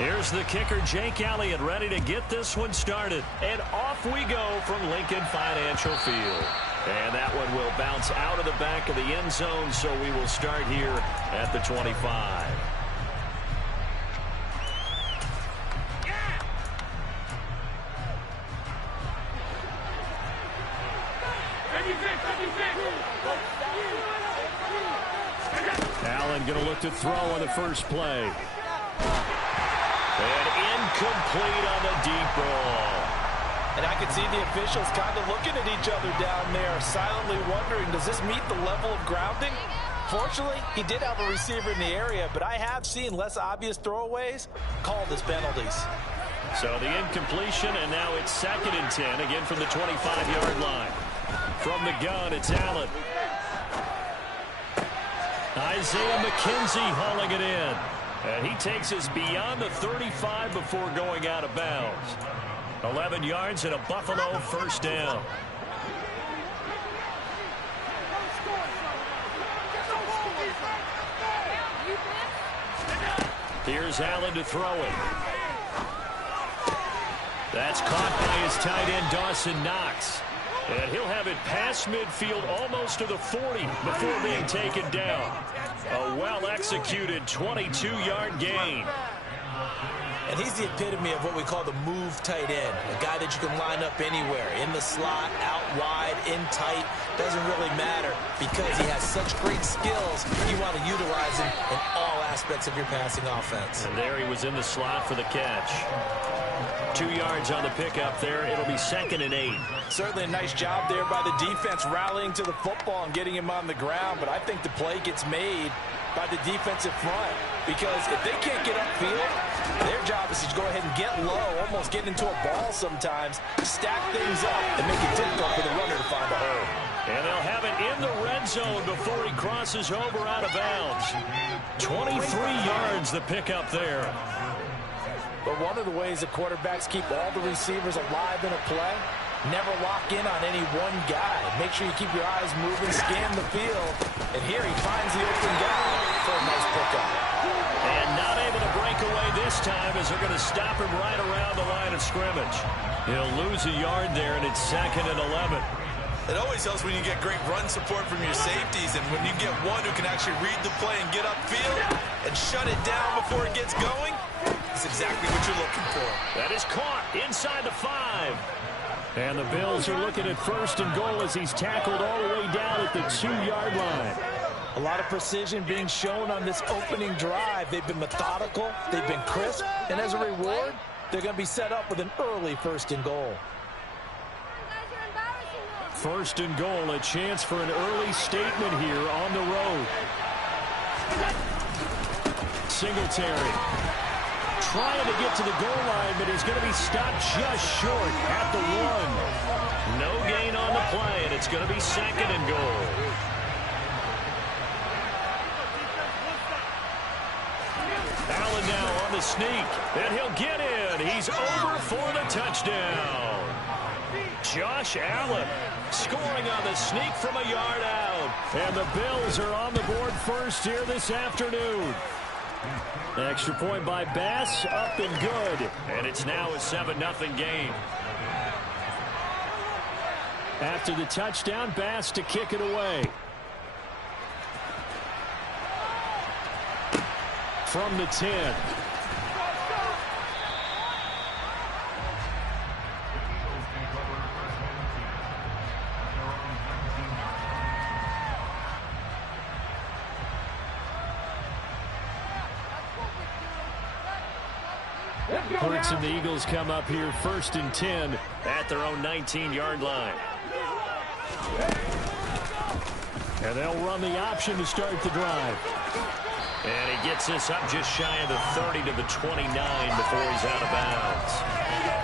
Here's the kicker, Jake Elliott, ready to get this one started. And off we go from Lincoln Financial Field. And that one will bounce out of the back of the end zone, so we will start here at the 25. Allen going to look to throw on the first play. And incomplete on the deep ball. And I can see the officials kind of looking at each other down there, silently wondering, does this meet the level of grounding? Fortunately, he did have a receiver in the area, but I have seen less obvious throwaways called as penalties. So the incompletion, and now it's 2nd and 10, again from the 25-yard line. From the gun, it's Allen. Isaiah McKenzie hauling it in. And he takes us beyond the 35 before going out of bounds. 11 yards and a Buffalo first down. Here's Allen to throw it. That's caught by his tight end, Dawson Knox. And he'll have it past midfield almost to the 40 before being taken down. A well-executed 22-yard gain. And he's the epitome of what we call the move tight end. A guy that you can line up anywhere. In the slot, out wide, in tight. Doesn't really matter because he has such great skills. You want to utilize him in all aspects of your passing offense. And there he was in the slot for the catch. 2 yards on the pickup there. It'll be 2nd and 8. Certainly a nice job there by the defense rallying to the football and getting him on the ground. But I think the play gets made by the defensive front. Because if they can't get upfield, their job is to go ahead and get low, almost get into a ball sometimes, stack things up, and make it difficult for the runner to find a hole. And they'll have it in the red zone before he crosses over out of bounds. 23 yards the pickup there. But one of the ways that quarterbacks keep all the receivers alive in a play, never lock in on any one guy. Make sure you keep your eyes moving, scan the field. And here he finds the open guy for a nice pickup. And not able to break away this time as they're going to stop him right around the line of scrimmage. He'll lose a yard there, and it's 2nd and 11. It always helps when you get great run support from your safeties, and when you get one who can actually read the play and get upfield and shut it down before it gets going, that's exactly what you're looking for. That is caught inside the 5. And the Bills are looking at 1st and goal as he's tackled all the way down at the 2-yard line. A lot of precision being shown on this opening drive. They've been methodical, they've been crisp, and as a reward, they're going to be set up with an early 1st and goal. 1st and goal, a chance for an early statement here on the road. Singletary trying to get to the goal line, but he's going to be stopped just short at the 1. No gain on the play, and it's going to be 2nd and goal. Allen now on the sneak, and he'll get in. He's over for the touchdown. Josh Allen scoring on the sneak from a yard out. And the Bills are on the board first here this afternoon. Extra point by Bass, up and good. And it's now a 7-0 game. After the touchdown, Bass to kick it away. From the 10. Hurts and the Eagles come up here 1st and 10 at their own 19-yard line. And they'll run the option to start the drive. And he gets this up just shy of the 30 to the 29 before he's out of bounds.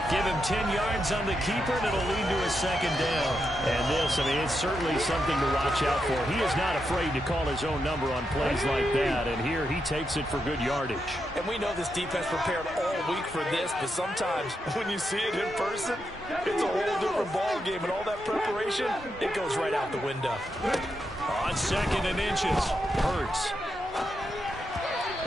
Give him 10 yards on the keeper, and it'll lead to a 2nd down. And this, I mean, it's certainly something to watch out for. He is not afraid to call his own number on plays like that, and here he takes it for good yardage. And we know this defense prepared all week for this, but sometimes when you see it in person, it's a whole different ball game, and all that preparation, it goes right out the window. On 2nd and inches, Hurts.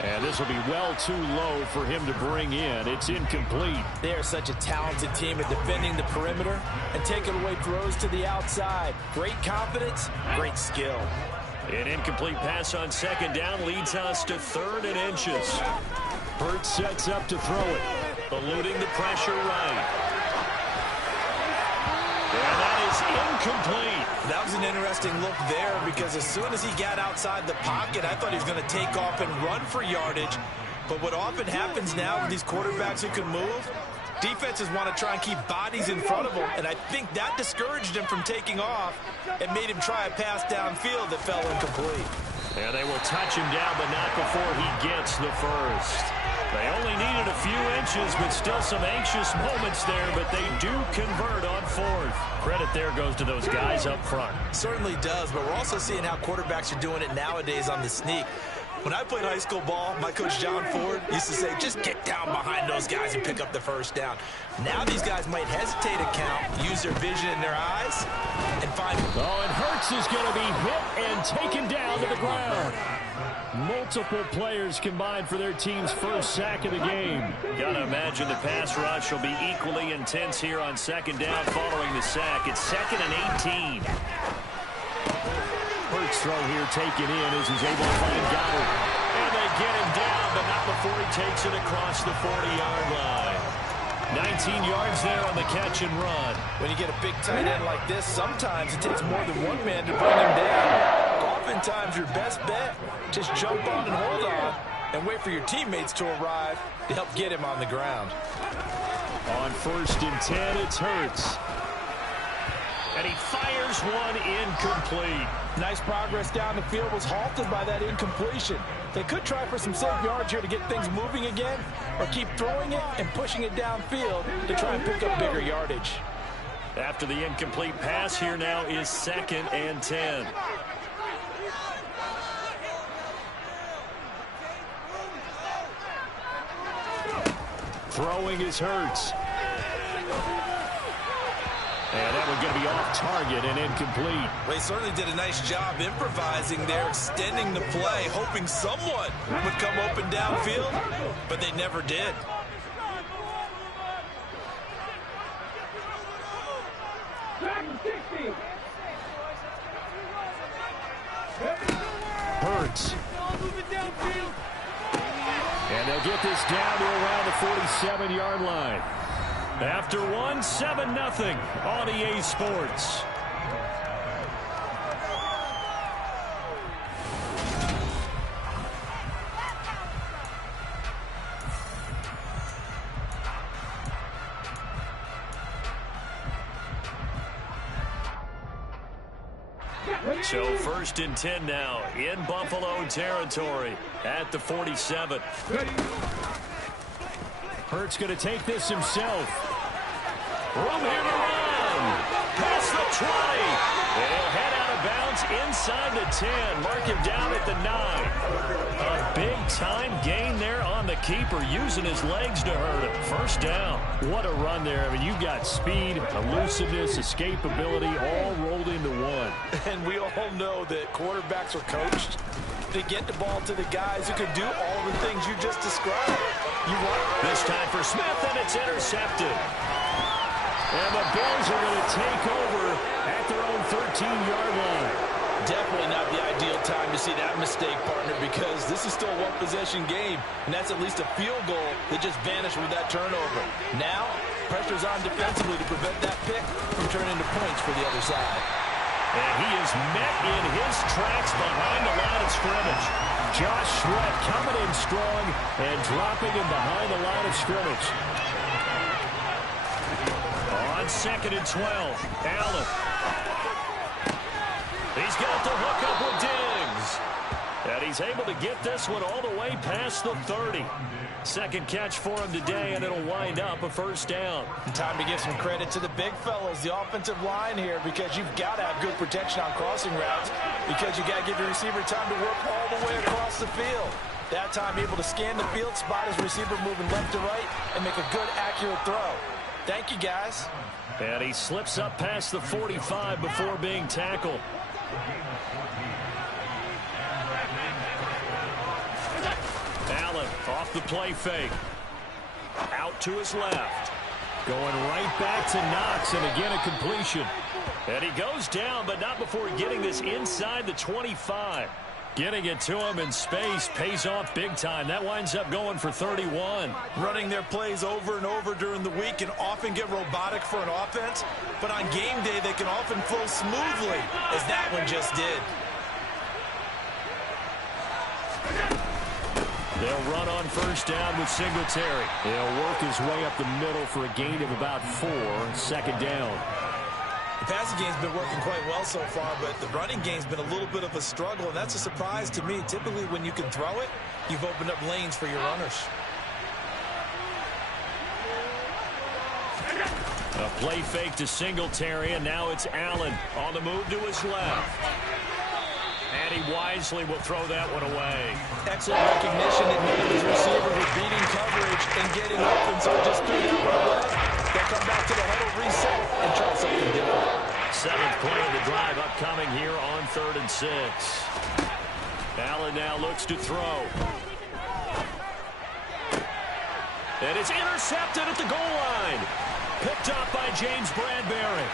And this will be well too low for him to bring in. It's incomplete. They are such a talented team at defending the perimeter and taking away throws to the outside. Great confidence, great skill. An incomplete pass on second down leads us to 3rd and inches. Hurts sets up to throw it. Eluding the pressure right. And that is incomplete. That was an interesting look there because as soon as he got outside the pocket, I thought he was going to take off and run for yardage. But what often happens now with these quarterbacks who can move, defenses want to try and keep bodies in front of them, and I think that discouraged him from taking off and made him try a pass downfield that fell incomplete. And they will touch him down, but not before he gets the first. They only needed a few inches, but still some anxious moments there, but they do convert on 4th. Credit there goes to those guys up front. Certainly does, but we're also seeing how quarterbacks are doing it nowadays on the sneak. When I played high school ball, my coach John Ford used to say, just get down behind those guys and pick up the first down. Now these guys might hesitate to count, use their vision in their eyes, and find... Oh, and Hurts is going to be hit and taken down to the ground. Multiple players combined for their team's first sack of the game. Got to imagine the pass rush will be equally intense here on second down following the sack. It's 2nd and 18. Hurts throw here taken in as he's able to find Goddard. And they get him down, but not before he takes it across the 40-yard line. 19 yards there on the catch and run. When you get a big tight end like this, sometimes it takes more than one man to bring him down. Oftentimes your best bet, just jump on and hold on and wait for your teammates to arrive to help get him on the ground. On 1st and 10, it's Hurts. And he fires one incomplete. Nice progress down the field, was halted by that incompletion. They could try for some safe yards here to get things moving again, or keep throwing it and pushing it downfield to try and pick up bigger yardage. After the incomplete pass, here now is 2nd and 10. Throwing is Hurts. And that one's going to be off target and incomplete. Well, he certainly did a nice job improvising there, extending the play, hoping someone would come open downfield, but they never did. Hurts. And they'll get this down to around the 47-yard line. After one, 7-0 on EA Sports. So 1st and 10 now in Buffalo territory at the 47. Hurts going to take this himself. Room here to run. Past the 20. And he'll head out of bounds inside the 10. Mark him down at the 9. A big-time gain there on the keeper, using his legs to hurt him. First down. What a run there. I mean, you got speed, elusiveness, escapability, all rolled into one. And we all know that quarterbacks are coached to get the ball to the guys who can do all the things you just described. This time for Smith, and it's intercepted. And the Bills are going to take over at their own 13-yard line. Definitely not the ideal time to see that mistake, partner, because this is still a one-possession game, and that's at least a field goal that just vanished with that turnover. Now, pressure's on defensively to prevent that pick from turning into points for the other side. And he is met in his tracks behind the line of scrimmage. Josh Sweat coming in strong and dropping him behind the line of scrimmage. On 2nd and 12, Allen. He's got the hook up with Diggs. And he's able to get this one all the way past the 30. Second catch for him today, and it'll wind up a first down. Time to give some credit to the big fellas, the offensive line here, because you've got to have good protection on crossing routes, because you got to give your receiver time to work all the way across the field. That time able to scan the field, spot his receiver moving left to right, and make a good, accurate throw. Thank you, guys. And he slips up past the 45 before being tackled. Off the play fake. Out to his left. Going right back to Knox, and again a completion. And he goes down, but not before getting this inside the 25. Getting it to him in space pays off big time. That winds up going for 31. Running their plays over and over during the week can often get robotic for an offense, but on game day they can often flow smoothly, as that one just did. They'll run on first down with Singletary. He'll work his way up the middle for a gain of about 4. Second down. The passing game's been working quite well so far, but the running game's been a little bit of a struggle, and that's a surprise to me. Typically, when you can throw it, you've opened up lanes for your runners. A play fake to Singletary, and now it's Allen on the move to his left. And he wisely will throw that one away. Excellent recognition that none of his receivers were beating coverage and getting open, so just threw that one away. They'll come back to the huddle, reset, and try something different. 7th play of the drive upcoming here on 3rd and 6. Allen now looks to throw. And it's intercepted at the goal line. Picked up by James Bradbury.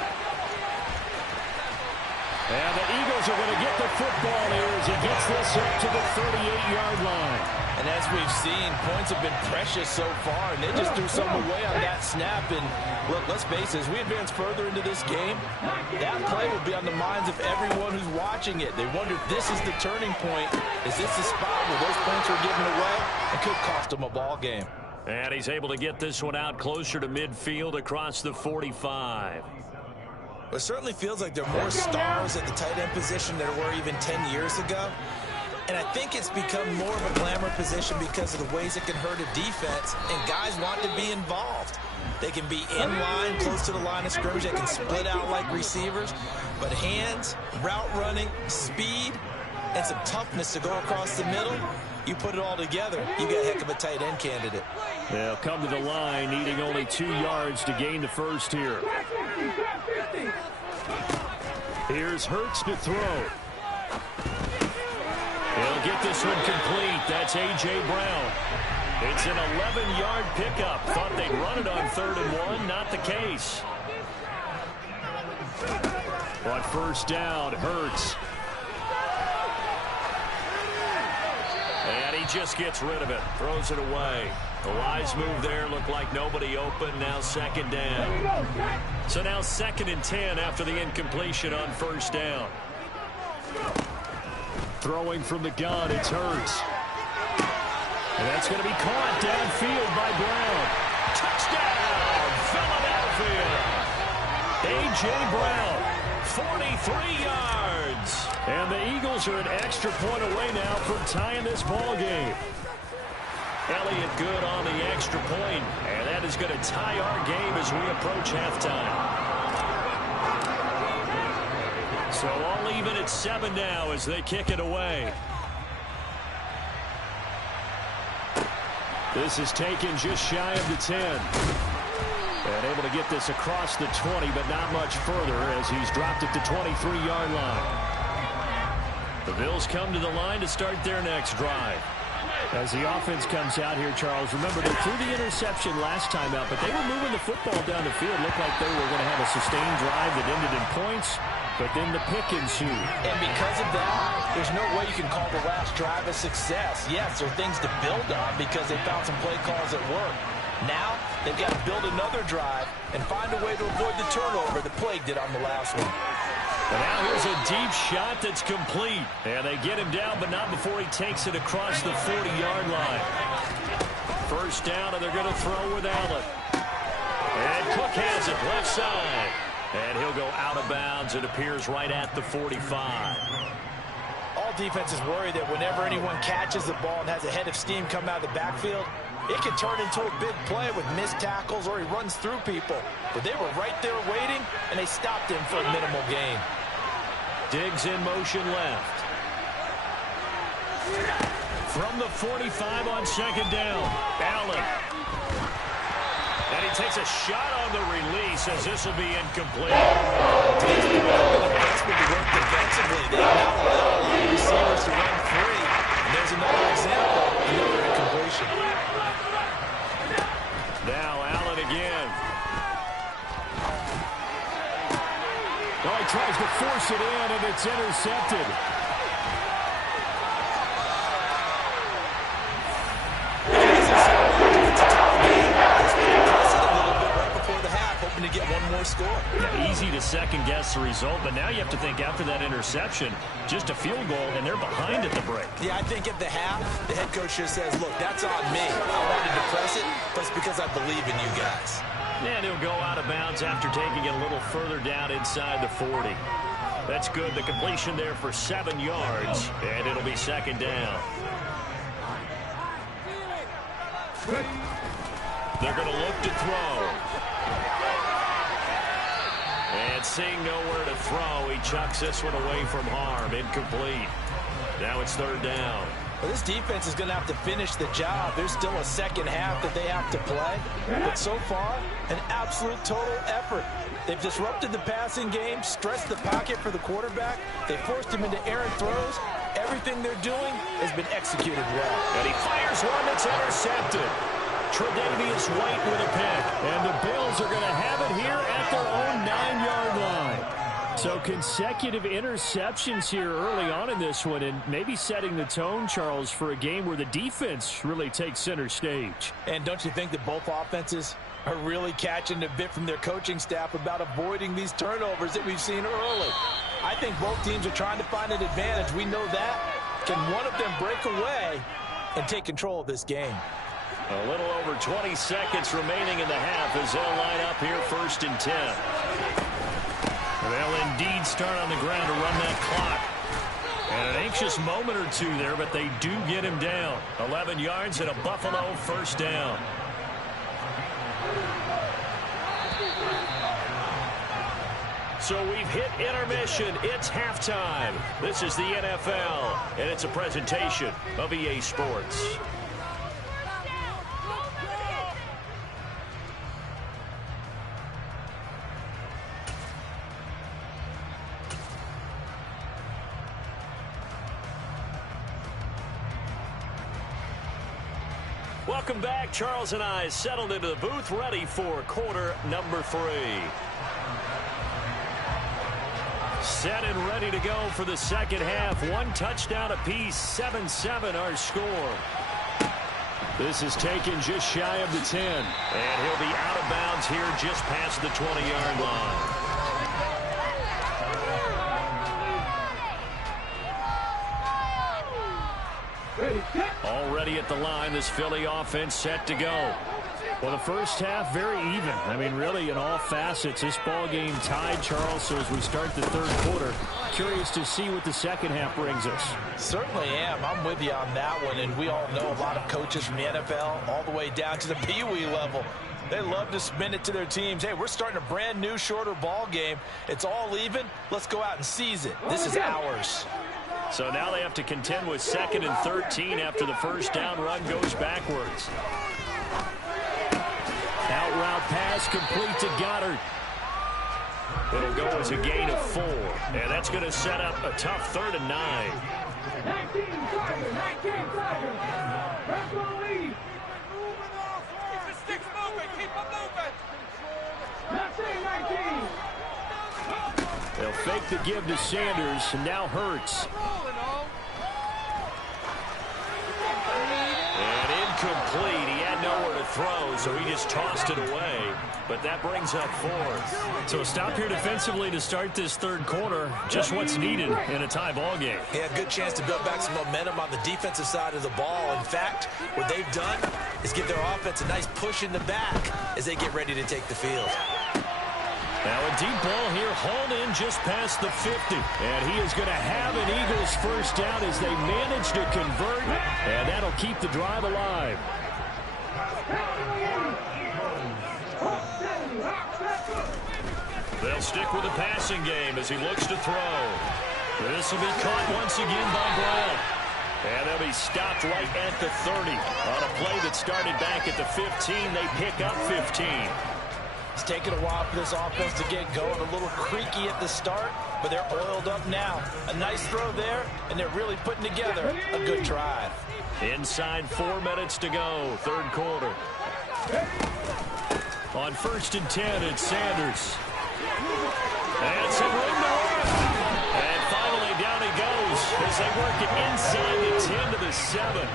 And the Eagles are going to get the football here as he gets this up to the 38-yard line. And as we've seen, points have been precious so far, and they just threw something away on that snap. And look, let's face it, as we advance further into this game, that play will be on the minds of everyone who's watching it. They wonder if this is the turning point. Is this the spot where those points are given away? It could cost them a ball game. And he's able to get this one out closer to midfield across the 45. It certainly feels like there are more stars at the tight end position than there were even 10 years ago. And I think it's become more of a glamour position because of the ways it can hurt a defense, and guys want to be involved. They can be in line, close to the line of scrimmage. They can split out like receivers. But hands, route running, speed, and some toughness to go across the middle, you put it all together, you got a heck of a tight end candidate. They'll come to the line, needing only 2 yards to gain the first here. Here's Hurts to throw. He'll get this one complete. That's A.J. Brown. It's an 11-yard pickup. Thought they'd run it on 3rd and 1. Not the case. But first down, Hurts. And he just gets rid of it. Throws it away. The wise move there. Looked like nobody open. Now 2nd down. So now 2nd and 10 after the incompletion on first down. Throwing from the gun, it's Hurts. And that's going to be caught downfield by Brown. Touchdown, Philadelphia. A.J. Brown, 43 yards. And the Eagles are an extra point away now from tying this ball game. Elliott good on the extra point, and that is going to tie our game as we approach halftime. So all even at 7 now as they kick it away. This is taken just shy of the 10. And able to get this across the 20, but not much further as he's dropped at the 23-yard line. The Bills come to the line to start their next drive. As the offense comes out here, Charles, remember they threw the interception last time out, but they were moving the football down the field. Looked like they were going to have a sustained drive that ended in points, but then the pick ensued. And because of that, there's no way you can call the last drive a success. Yes, there are things to build on because they found some play calls that work. Now, they've got to build another drive and find a way to avoid the turnover the plague did on the last one. And now here's a deep shot that's complete. And they get him down, but not before he takes it across the 40-yard line. First down, and they're going to throw with Allen. And Cook has it left side. And he'll go out of bounds. It appears right at the 45. All defenses worry that whenever anyone catches the ball and has a head of steam come out of the backfield, it can turn into a big play with missed tackles or he runs through people. But they were right there waiting, and they stopped him for a minimal gain. Diggs in motion left. From the 45 on second down, Allen. And he takes a shot on the release as this will be incomplete. That's what worked defensively. They now allow receivers to run free. And there's another example, another incompletion. tries to force it in, and it's intercepted. To get one more score. Yeah, easy to second-guess the result, but now you have to think after that interception, just a field goal, and they're behind at the break. Yeah, I think at the half, the head coach just says, look, that's on me. I wanted to press it, but it's because I believe in you guys. And he'll go out of bounds after taking it a little further down inside the 40. That's good. The completion there for 7 yards, and it'll be second down. They're going to look to throw. And seeing nowhere to throw, he chucks this one away from harm. Incomplete. Now it's third down. Well, this defense is going to have to finish the job. There's still a second half that they have to play. But so far, an absolute total effort. They've disrupted the passing game, stressed the pocket for the quarterback. They forced him into errant throws. Everything they're doing has been executed well. And he fires one that's intercepted. Tre'Davious White with a pick. And the Bills are going to have it here at their own 9-yard line. So consecutive interceptions here early on in this one, and maybe setting the tone, Charles, for a game where the defense really takes center stage. And don't you think that both offenses are really catching a bit from their coaching staff about avoiding these turnovers that we've seen early? I think both teams are trying to find an advantage. We know that. Can one of them break away and take control of this game? A little over 20 seconds remaining in the half as they'll line up here 1st and 10. They'll indeed start on the ground to run that clock. And an anxious moment or two there, but they do get him down. 11 yards and a Buffalo 1st down. So we've hit intermission. It's halftime. This is the NFL, and it's a presentation of EA Sports. Welcome back. Charles and I settled into the booth, ready for quarter number 3. Set and ready to go for the second half. 1 touchdown apiece, 7-7 our score. This is taken just shy of the 10. And he'll be out of bounds here just past the 20-yard line. Already at the line, this Philly offense set to go. Well, the first half, very even. I mean, really, in all facets, this ball game tied, Charles. So as we start the third quarter, curious to see what the second half brings us. Certainly am. I'm with you on that one. And we all know a lot of coaches from the NFL all the way down to the Pee-wee level. They love to spin it to their teams. Hey, we're starting a brand new, shorter ball game. It's all even. Let's go out and seize it. This is ours. So now they have to contend with 2nd and 13 after the first down run goes backwards. Out route pass complete to Goddard. It'll go as a gain of 4. And that's going to set up a tough 3rd and 9. 19 Tigers, 19 Tigers. Let's go lead. Keep the sticks moving, keep them moving. 19. They'll fake the give to Sanders, and now Hurts. And incomplete. He had nowhere to throw, so he just tossed it away. But that brings up 4th. So a stop here defensively to start this third quarter. Just what's needed in a tie ball game. He had a good chance to build back some momentum on the defensive side of the ball. In fact, what they've done is give their offense a nice push in the back as they get ready to take the field. Now a deep ball here, hauled in just past the 50. And he is going to have an Eagles first down as they manage to convert. And that'll keep the drive alive. They'll stick with the passing game as he looks to throw. This will be caught once again by Brown. And they'll be stopped right at the 30. On a play that started back at the 15, they pick up 15. It's taken a while for this offense to get going. A little creaky at the start, but they're oiled up now. A nice throw there, and they're really putting together a good drive. Inside 4 minutes to go, third quarter. On 1st and 10, it's Sanders. And some room to as they work it inside the 10 to the 7.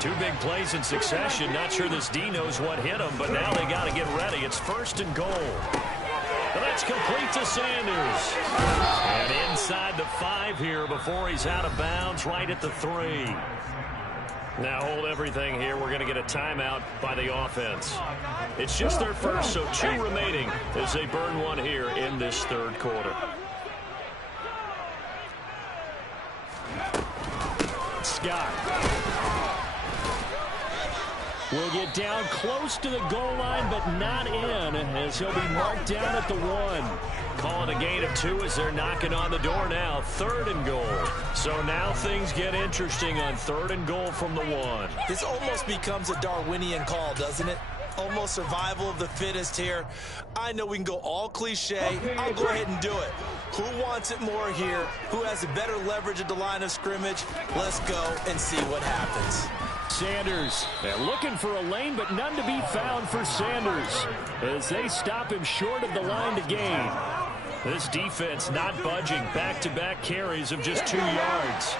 Two big plays in succession. Not sure this D knows what hit him, but now they got to get ready. It's 1st and goal. And that's complete to Sanders. And inside the 5 here before he's out of bounds, right at the 3. Now hold everything here. We're going to get a timeout by the offense. It's just their first, so 2 remaining as they burn one here in this 3rd quarter. Scott will get down close to the goal line, but not in, as he'll be marked down at the 1. Calling a gain of 2 as they're knocking on the door now. 3rd and goal. So now things get interesting on 3rd and goal from the 1. This almost becomes a Darwinian call, doesn't it? Almost survival of the fittest here. I know we can go all cliche. I'll go ahead and do it. Who wants it more here? Who has a better leverage at the line of scrimmage? Let's go and see what happens. Sanders, they're looking for a lane, but none to be found for Sanders as they stop him short of the line to gain. This defense not budging. Back-to-back carries of just 2 yards.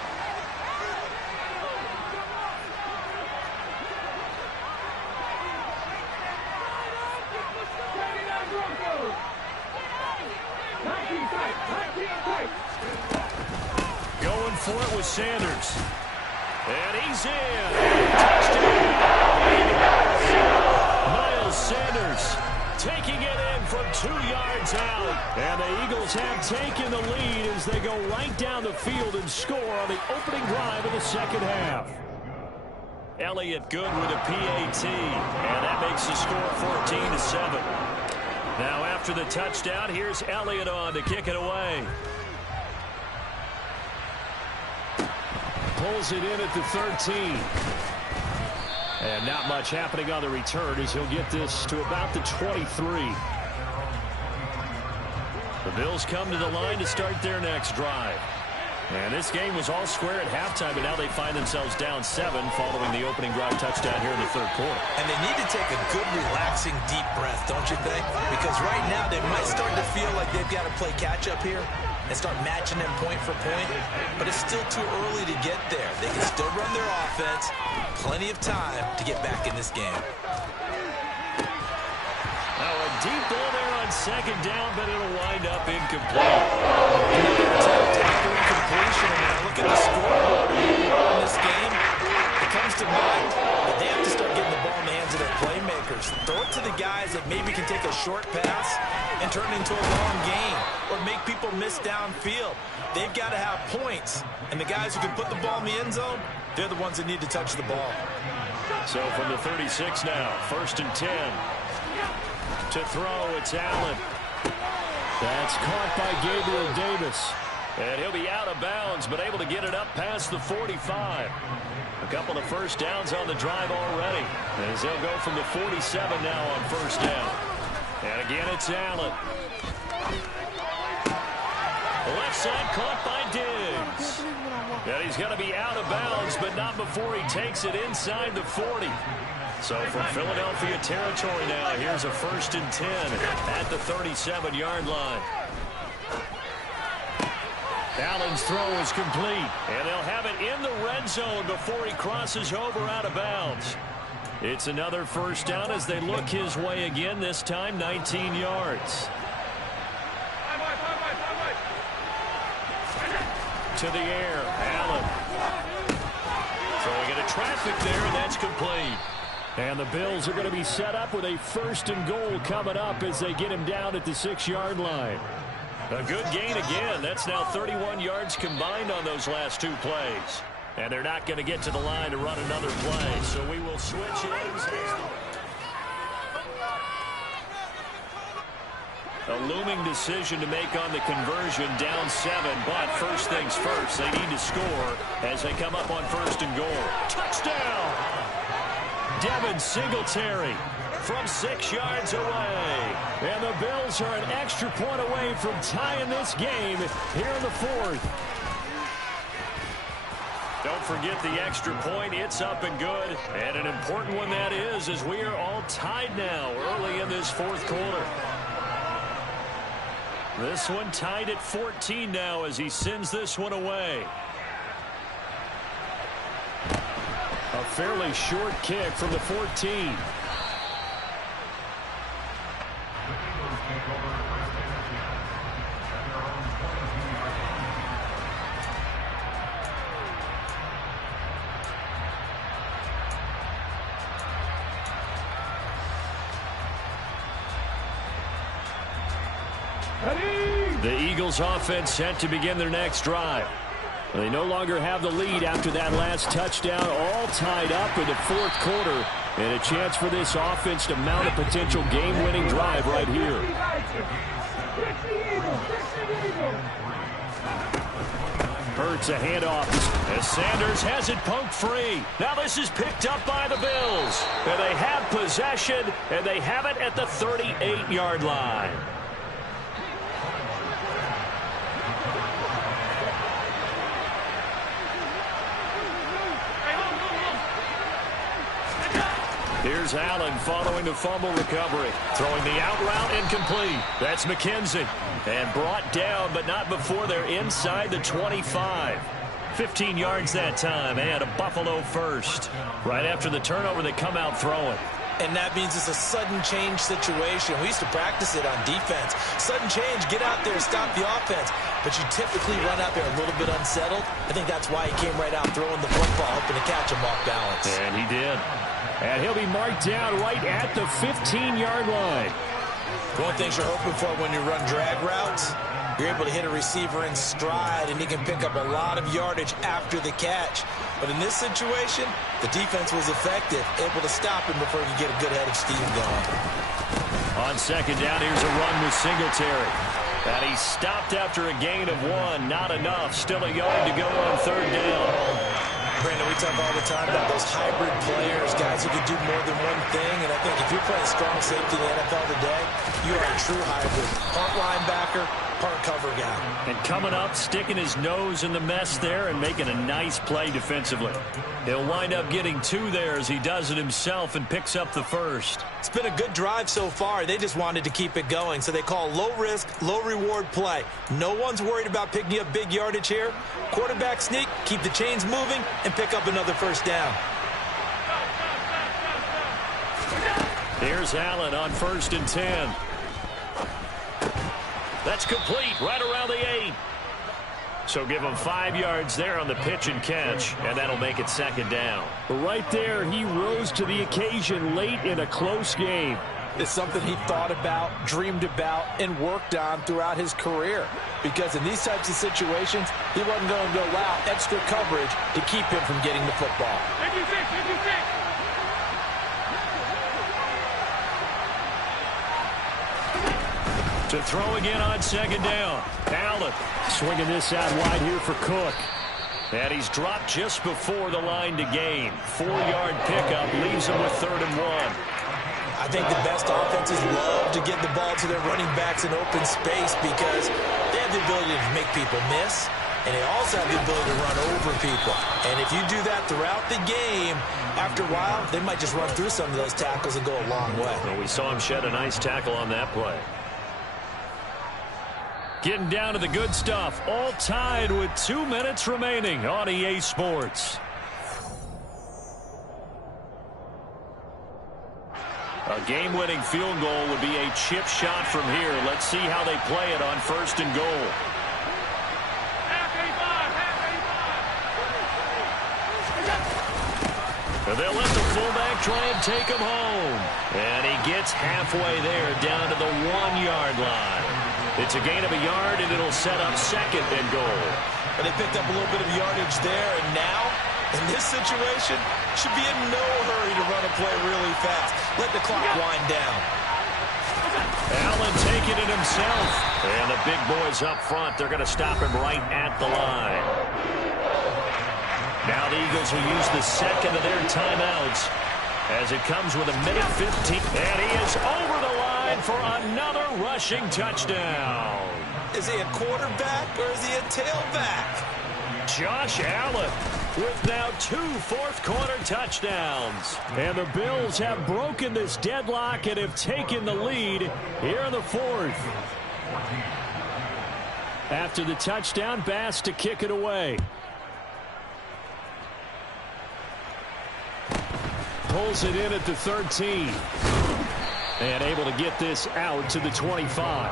Going for it with Sanders. And he's in. Touchdown. Miles Sanders taking it in from 2 yards out. And the Eagles have taken the lead as they go right down the field and score on the opening drive of the 2nd half. Elliott good with a PAT. And that makes the score 14-7. Now after the touchdown, here's Elliott on to kick it away. Pulls it in at the 13. And not much happening on the return as he'll get this to about the 23. The Bills come to the line to start their next drive. And this game was all square at halftime, but now they find themselves down 7 following the opening drive touchdown here in the 3rd quarter. And they need to take a good, relaxing, deep breath, don't you think? Because right now they might start to feel like they've got to play catch-up here and start matching them point for point. But it's still too early to get there. They can still run their offense. Plenty of time to get back in this game. Now a deep ball there on 2nd down, but it'll wind up incomplete. Incompletion. And when I look at the scoreboard in this game, it comes to mind that they have to start getting the ball in the hands of their playmakers. Throw it to the guys that maybe can take a short pass and turn it into a long gain or make people miss downfield. They've got to have points. And the guys who can put the ball in the end zone, they're the ones that need to touch the ball. So from the 36 now, 1st and 10. To throw, it's Allen. That's caught by Gabriel Davis. And he'll be out of bounds, but able to get it up past the 45. A couple of first downs on the drive already, as they'll go from the 47 now on 1st down. And again, it's Allen. Left side caught by Diggs. And he's going to be out of bounds, but not before he takes it inside the 40. So from Philadelphia territory now, here's a 1st and 10 at the 37-yard line. Allen's throw is complete, and they'll have it in the red zone before he crosses over out of bounds. It's another 1st down as they look his way again, this time 19 yards. To the air, Allen. Throwing into traffic there, and that's complete. And the Bills are going to be set up with a 1st and goal coming up as they get him down at the 6-yard line. A good gain again. That's now 31 yards combined on those last 2 plays. And they're not going to get to the line to run another play. So we will switch ends. A looming decision to make on the conversion, down 7. But first things first, they need to score as they come up on 1st and goal. Touchdown! Devin Singletary from 6 yards away. And the Bills are an extra point away from tying this game here in the 4th. Don't forget the extra point. It's up and good. And an important one that is, as we are all tied now early in this 4th quarter. This one tied at 14 now as he sends this one away. fairly short kick from the 14. The Eagles offense set to begin their next drive. They no longer have the lead after that last touchdown, all tied up in the fourth quarter, and a chance for this offense to mount a potential game-winning drive right here. Hurts a handoff as Sanders has it poked free. Now this is picked up by the Bills, and they have possession, and they have it at the 38-yard line. Here's Allen following the fumble recovery. Throwing the out route incomplete. That's McKenzie. And brought down, but not before they're inside the 25. 15 yards that time, and a Buffalo first. Right after the turnover, they come out throwing. And that means it's a sudden change situation. We used to practice it on defense. Sudden change, get out there, stop the offense. But you typically run out there a little bit unsettled. I think that's why he came right out throwing the football, hoping to catch him off balance. And he did. And he'll be marked down right at the 15-yard line. One of the things you're hoping for when you run drag routes, you're able to hit a receiver in stride, and he can pick up a lot of yardage after the catch. But in this situation, the defense was effective, able to stop him before he could get a good head of steam going. On second down, here's a run with Singletary. And he stopped after a gain of 1. Not enough. Still a yard to go on third down. Brandon, we talk all the time about those hybrid players, guys who can do more than one thing. And I think if you're playing strong safety in the NFL today, you are a true hybrid. Part linebacker, part cover guy. And coming up, sticking his nose in the mess there and making a nice play defensively. He'll wind up getting 2 there as he does it himself and picks up the first. It's been a good drive so far. They just wanted to keep it going, so they call low-risk, low-reward play. No one's worried about picking up big yardage here. Quarterback sneak, keep the chains moving, and pick up another first down. Here's Allen on 1st and 10. That's complete right around the 8. So give him 5 yards there on the pitch and catch, and that'll make it second down. Right there, he rose to the occasion late in a close game. It's something he thought about, dreamed about, and worked on throughout his career. Because in these types of situations, he wasn't going to allow extra coverage to keep him from getting the football. 56. To throw again on second down. Allen swinging this out wide here for Cook. And he's dropped just before the line to gain. 4-yard pickup leaves him with 3rd and 1. I think the best offenses love to get the ball to their running backs in open space because they have the ability to make people miss, and they also have the ability to run over people. And if you do that throughout the game, after a while, they might just run through some of those tackles and go a long way. Well, we saw him shed a nice tackle on that play. Getting down to the good stuff, all tied with 2 minutes remaining on EA Sports. A game-winning field goal would be a chip shot from here. Let's see how they play it on 1st and goal. And they'll let the fullback try and take him home. And he gets halfway there down to the 1-yard line. It's a gain of a yard, and it'll set up 2nd and goal. But they picked up a little bit of yardage there, and now, in this situation, should be in no hurry to run a play really fast. Let the clock wind down. Allen taking it himself. And the big boys up front, they're going to stop him right at the line. Now the Eagles will use the 2nd of their timeouts as it comes with a minute 15. And he is over the line for another rushing touchdown. Is he a quarterback or is he a tailback? Josh Allen with now 2 fourth-quarter touchdowns. And the Bills have broken this deadlock and have taken the lead here in the 4th. After the touchdown, Bass to kick it away. pulls it in at the 13. And able to get this out to the 25.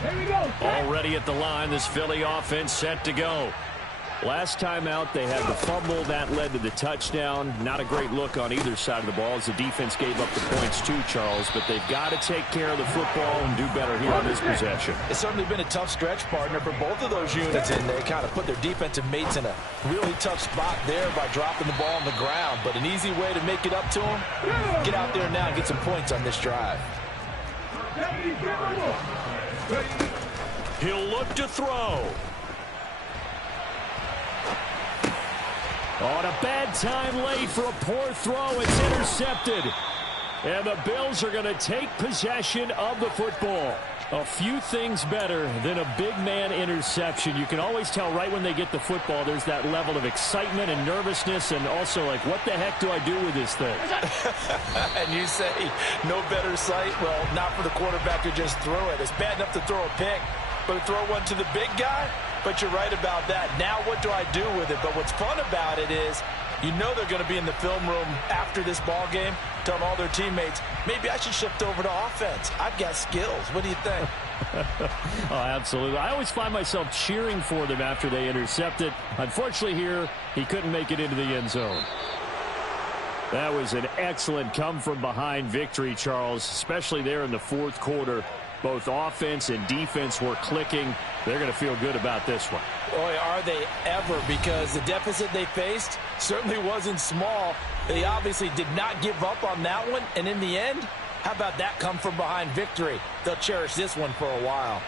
Here we go. Already at the line, this Philly offense set to go. Last time out, they had the fumble. That led to the touchdown. Not a great look on either side of the ball as the defense gave up the points too, Charles. But they've got to take care of the football and do better here on this possession. It's certainly been a tough stretch, partner, for both of those units, and they kind of put their defensive mates in a really tough spot there by dropping the ball on the ground. But an easy way to make it up to them, get out there now and get some points on this drive. He'll look to throw. On a bad time late for a poor throw. It's intercepted. And the Bills are going to take possession of the football. A few things better than a big man interception. You can always tell right when they get the football, there's that level of excitement and nervousness and also like, what the heck do I do with this thing? And you say, no better sight? Well, not for the quarterback to just throw it. It's bad enough to throw a pick, but to throw one to the big guy? But you're right about that. Now what do I do with it? But what's fun about it is you know they're going to be in the film room after this ball game telling all their teammates, maybe I should shift over to offense. I've got skills. What do you think? Oh, absolutely. I always find myself cheering for them after they intercept it. Unfortunately here, he couldn't make it into the end zone. That was an excellent come-from-behind victory, Charles, especially there in the fourth quarter. Both offense and defense were clicking. They're going to feel good about this one. Boy, are they ever, because the deficit they faced certainly wasn't small. They obviously did not give up on that one, and in the end, how about that come-from-behind victory? They'll cherish this one for a while.